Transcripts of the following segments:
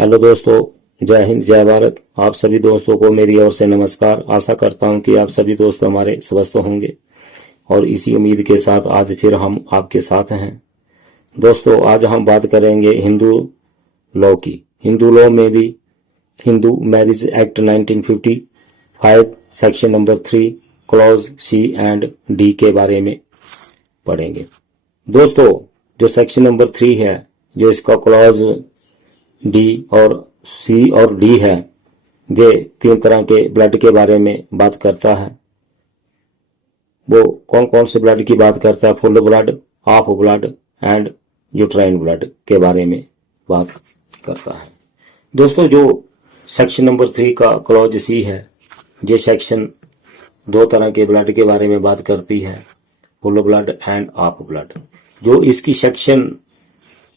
Hello दोस्तों, जय हिंद जय भारत। आप सभी दोस्तों को मेरी ओर से नमस्कार। आशा करता हूं कि आप सभी दोस्त हमारे स्वस्थ होंगे और इसी उम्मीद के साथ आज फिर हम आपके साथ हैं। दोस्तों, आज हम बात करेंगे हिंदू लॉ की। हिंदू लॉ में भी Hindu marriage act 1955 section number 3 clause C and D के बारे में पढ़ेंगे। दोस्तों, जो सेक्शन नंबर 3 है, जो इसका क्लॉज डी और सी और डी है, ये 3 तरह के ब्लड के बारे में बात करता है। वो कौन कौन से ब्लड की बात करता है? Full blood, half blood and uterine blood के बारे में बात करता है। दोस्तों, जो सेक्शन नंबर 3 का क्लॉज सी है, ये सेक्शन 2 तरह के ब्लड के बारे में बात करती है, full blood and half blood. जो इसकी सेक्शन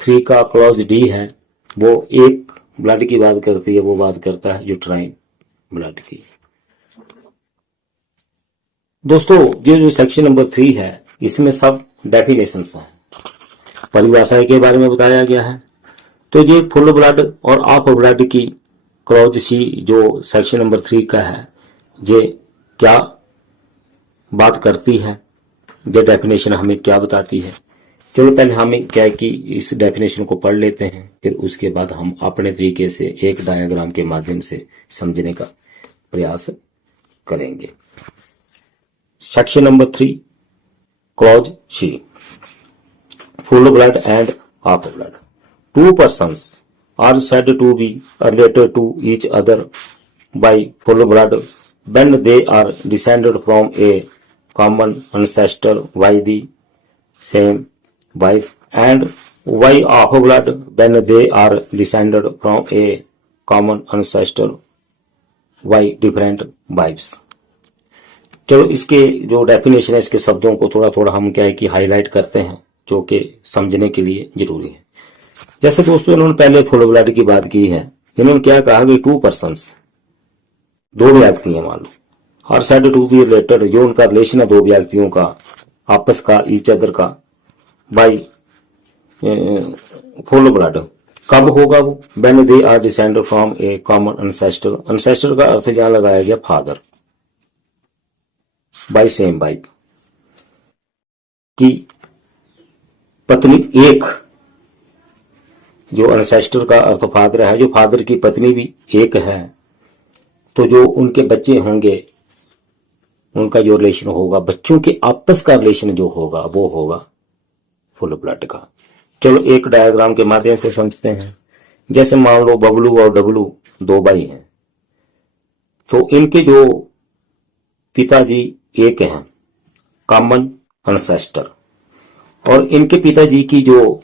3 का क्लॉज डी है, वो एक ब्लड की बात करती है, वो बात करता है यूट्राइन ब्लड की। दोस्तों, जो सेक्शन नंबर 3 है, इसमें सब डेफिनेशंस हैं, परिभाषाएं के बारे में बताया गया है। तो ये फुल ब्लड और हाफ ब्लड की क्लॉज सी जो सेक्शन नंबर 3 का है, ये क्या बात करती है, ये डेफिनेशन हमें क्या बताती है। चलो पहले हमें क्या है कि इस डेफिनेशन को पढ़ लेते हैं, फिर उसके बाद हम अपने तरीके से एक डायग्राम के माध्यम से समझने का प्रयास करेंगे। Section number 3 clause C, full blood and half blood. 2 persons are said to be related to each other by full blood when they are descended from a common ancestor by the same wife, and by half blood when they are descended from a common ancestor by different wives। चलो इसके जो definition है, इसके शब्दों को थोड़ा थोड़ा हम क्या है कि हाईलाइट करते हैं, जो कि समझने के लिए जरूरी है। जैसे दोस्तों, इन्होंने पहले फुल ब्लड की बात की है। इन्होंने क्या कहा कि 2 persons, 2 व्यक्ति हैं, मान लो, are said to be related, जो उनका रिलेशन है 2 व्यक्तियों का आपस का, ईच अदर का, बाई फुल ब्लड। कब होगा वो? When they are descended from a common ancestor. Ancestor का अर्थ यहां लगाया गया फादर, बाई सेम वाइफ, की पत्नी एक, जो अनसेस्टर का अर्थ फादर है, जो फादर की पत्नी भी एक है, तो जो उनके बच्चे होंगे, उनका जो रिलेशन होगा, बच्चों के आपस का रिलेशन जो होगा, वो होगा फुल ब्लड का। चलो एक डायग्राम के माध्यम से समझते हैं। जैसे मान लो बबलू और डबलू 2 भाई हैं, तो इनके जो पिताजी एक हैं, कॉमन अनसेस्टर, और इनके पिताजी की जो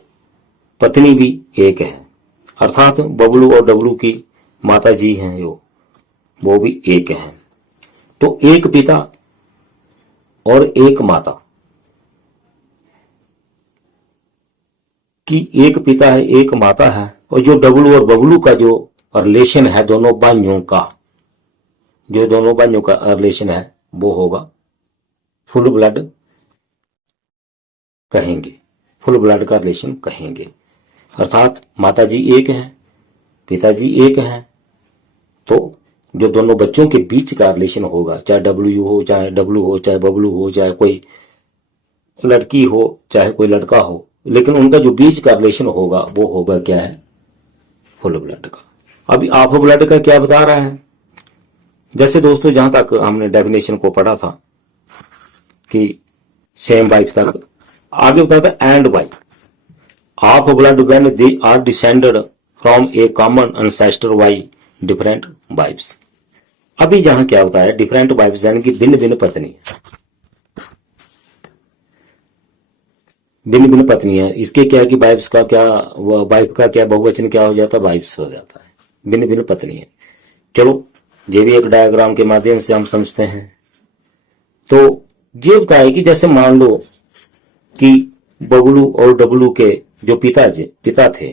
पत्नी भी एक है, अर्थात बबलू और डबलू की माता जी हैं जो, वो भी एक हैं। तो एक पिता और एक माता कि एक पिता है एक माता है, और जो डबलू और बबलू का जो रिलेशन है दोनों भाइयों का, जो दोनों भाइयों का रिलेशन है, वो होगा फुल ब्लड कहेंगे, फुल ब्लड का रिलेशन कहेंगे। अर्थात माताजी एक हैं, पिताजी एक हैं, तो जो दोनों बच्चों के बीच का रिलेशन होगा, चाहे डब्ल्यू हो, चाहे डब्लू हो, चाहे बबलू हो, चाहे कोई लड़की हो, चाहे कोई लड़का हो, लेकिन उनका जो बीच का रिलेशन होगा, वो होगा क्या है? फुल ब्लड का। अभी हाफ ब्लड का क्या बता रहा है? जैसे दोस्तों, जहां तक हमने डेफिनेशन को पढ़ा था कि सेम वाइफ तक, आगे बताता and by half blood when they are descended from a common ancestor by different wifes. अभी जहां क्या होता है, डिफरेंट वाइफ्स यानी कि भिन्न भिन्न पत्नी, भिन्न भिन्न पत्नी है। इसके क्या है कि वाइफ्स का क्या, वाइफ का क्या बहुवचन क्या हो जाता है? वाइफ्स हो जाता है, भिन्न भिन्न पत्नी है। चलो ये भी एक डायग्राम के माध्यम से हम समझते हैं। तो ये बताए कि जैसे मान लो कि बबलू और डबलू के जो पिता थे,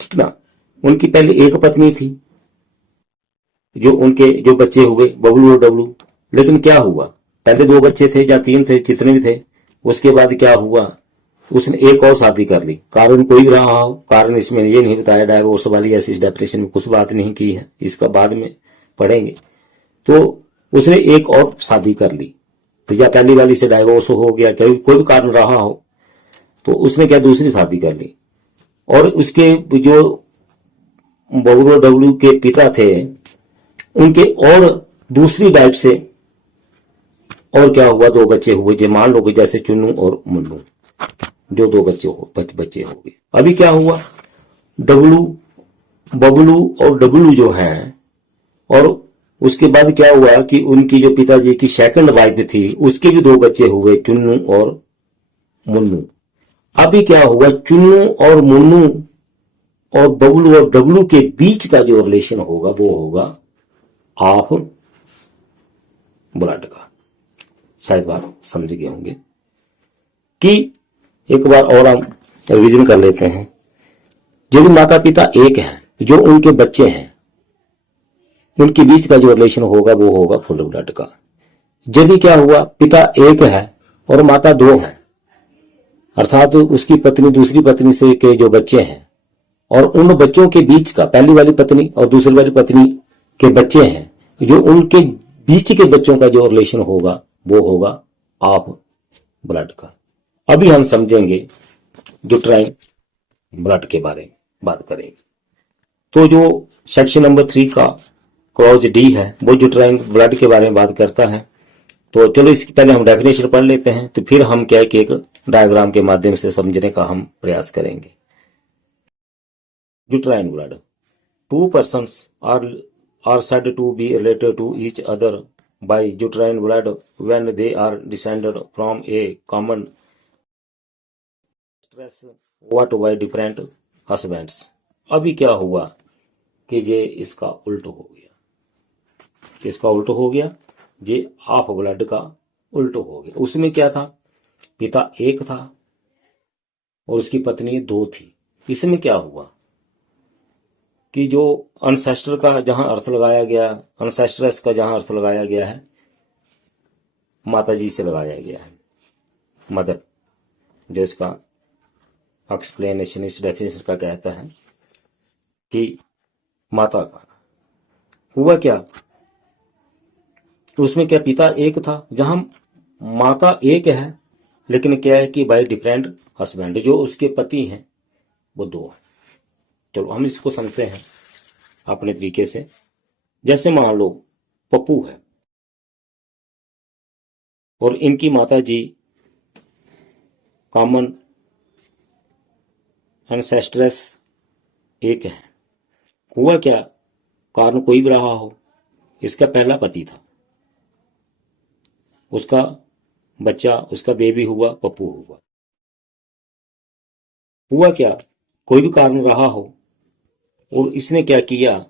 ठीक ना, उनकी पहले एक पत्नी थी, जो उनके जो बच्चे हुए बबलू और डबलू, लेकिन क्या हुआ, पहले 2 बच्चे थे या 3 थे, जितने भी थे, उसके बाद क्या हुआ उसने एक और शादी कर ली, कारण कोई भी रहा हो, कारण इसमें ये नहीं बताया, डाइवोर्स वाली ऐसी डेफिनेशन में कुछ बात नहीं की है, इसका बाद में पढ़ेंगे। तो उसने एक और शादी कर ली, तो या पहली वाली से डाइवोर्स हो गया, कोई भी कारण रहा हो, तो उसने क्या दूसरी शादी कर ली। और उसके जो बबलू डब्लू के पिता थे, उनके और दूसरी वाइफ से और क्या हुआ, दो बच्चे हुए, जो मान लो कि जैसे चुन्नू और मुन्नू, जो दो बच्चे हो गए। अभी क्या हुआ, डब्लू बबलू और डब्लू जो हैं, और उसके बाद क्या हुआ कि उनकी जो पिताजी की सेकंड वाइफ थी, उसके भी दो बच्चे हुए, चुन्नू और मुन्नू। अभी क्या हुआ, चुन्नू और मुन्नू और बबलू और डब्लू के बीच का जो रिलेशन होगा वो होगा ऑफ ब्लड का। शायद बात समझ गए होंगे कि एक बार और हम रिवीजन कर लेते हैं। यदि माता पिता एक हैं, जो उनके बच्चे हैं, उनके बीच का जो रिलेशन होगा वो होगा फुल ब्लड का। यदि क्या हुआ, पिता एक है और माता दो है, अर्थात उसकी पत्नी दूसरी पत्नी से के जो बच्चे हैं, और उन बच्चों के बीच का, पहली वाली पत्नी और दूसरी वाली पत्नी के बच्चे हैं, जो उनके बीच के बच्चों का जो रिलेशन होगा वो होगा ऑफ ब्लड का। अभी हम समझेंगे यूट्राइन ब्लड के बारे में बात करेंगे। तो जो सेक्शन नंबर 3 का क्लॉज डी है वो यूट्राइन ब्लड के बारे में बात करता है। तो चलो इसके पहले हम डेफिनेशन पढ़ लेते हैं, तो फिर हम क्या है कि एक डायग्राम के माध्यम से समझने का हम प्रयास करेंगे। Uterine blood, to persons are said to be related to each other by uterine blood when they are descended from a common stress what by different husbands। अभी क्या हुआ कि ये इसका उल्ट हो गया, इसका उल्ट हो गया, ये ऑफ ब्लड का उल्ट हो गया। उसमें क्या था, पिता एक था और उसकी पत्नी दो थी। इसमें क्या हुआ कि जो अनसेस्टर का जहां अर्थ लगाया गया, अनसेस्ट्रेस का जहां अर्थ लगाया गया है, माता जी से लगाया गया है, मदर, जो इसका एक्सप्लेनेशन इस डेफिनेशन का कहता है कि माता का हुआ क्या, तो उसमें क्या पिता एक था, जहां माता एक है, लेकिन क्या है कि बाय डिफरेंट हस्बैंड, जो उसके पति हैं वो दो हैं। चलो हम इसको समझते हैं अपने तरीके से। जैसे मान लो पप्पू है और इनकी माता जी कॉमन एंसेस्ट्रेस एक है। हुआ क्या, कारण कोई भी रहा हो, इसका पहला पति था, उसका बच्चा, उसका बेबी हुआ, पप्पू हुआ। हुआ क्या, कोई भी कारण रहा हो और इसने क्या किया,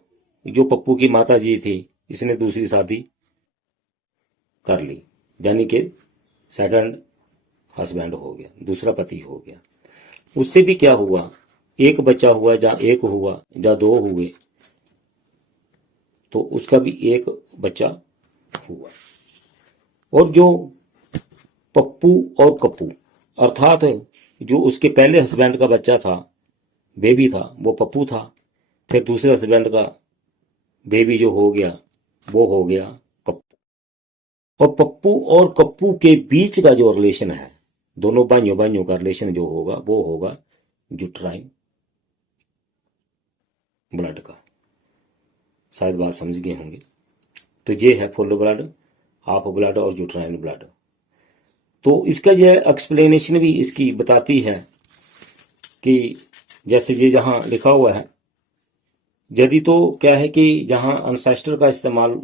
जो पप्पू की माता जी थी, इसने दूसरी शादी कर ली, यानी कि सेकंड हस्बैंड हो गया, दूसरा पति हो गया। उससे भी क्या हुआ, एक बच्चा हुआ, जहां एक हुआ, जहां दो हुए, तो उसका भी एक बच्चा हुआ। और जो पप्पू और कप्पू, अर्थात जो उसके पहले हस्बैंड का बच्चा था, बेबी था, वो पप्पू था, फिर दूसरे हस्बैंड का बेबी जो हो गया वो हो गया कप्पू। और पप्पू और कप्पू के बीच का जो रिलेशन है, दोनों भाइयों का रिलेशन जो होगा वो होगा यूट्राइन ब्लड का। शायद बात समझ गए होंगे। तो ये है फुल ब्लड, हाफ ब्लड और यूट्राइन ब्लड। तो इसका यह एक्सप्लेनेशन भी इसकी बताती है कि जैसे ये जहां लिखा हुआ है, यदि तो क्या है कि जहां अनसेस्टर का इस्तेमाल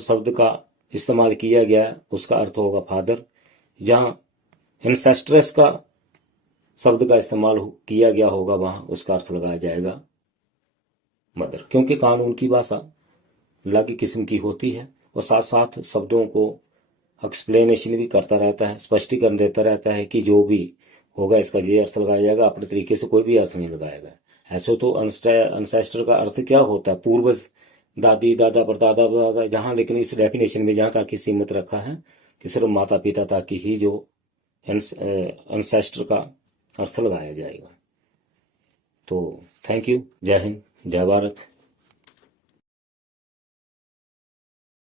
शब्द का इस्तेमाल किया गया, उसका अर्थ होगा फादर। जहां एंसेस्ट्रेस का शब्द का इस्तेमाल किया गया होगा, वहां उसका अर्थ लगाया जाएगा मदर, क्योंकि कानून की भाषा अलग किस्म की होती है और साथ साथ शब्दों को एक्सप्लेनेशन भी करता रहता है, स्पष्टीकरण देता रहता है कि जो भी होगा इसका ये अर्थ लगाया जाएगा, अपने तरीके से कोई भी अर्थ नहीं लगाएगा। ऐसे तो अनसेस्टर का अर्थ क्या होता है, पूर्वज, दादी दादा परदादा, जहां, लेकिन इस डेफिनेशन में जहां तक सीमित रखा है कि सिर्फ माता पिता तक ही जो एंसेस्टर का अर्थ लगाया जाएगा। तो थैंक यू, जय हिंद, जय भारत।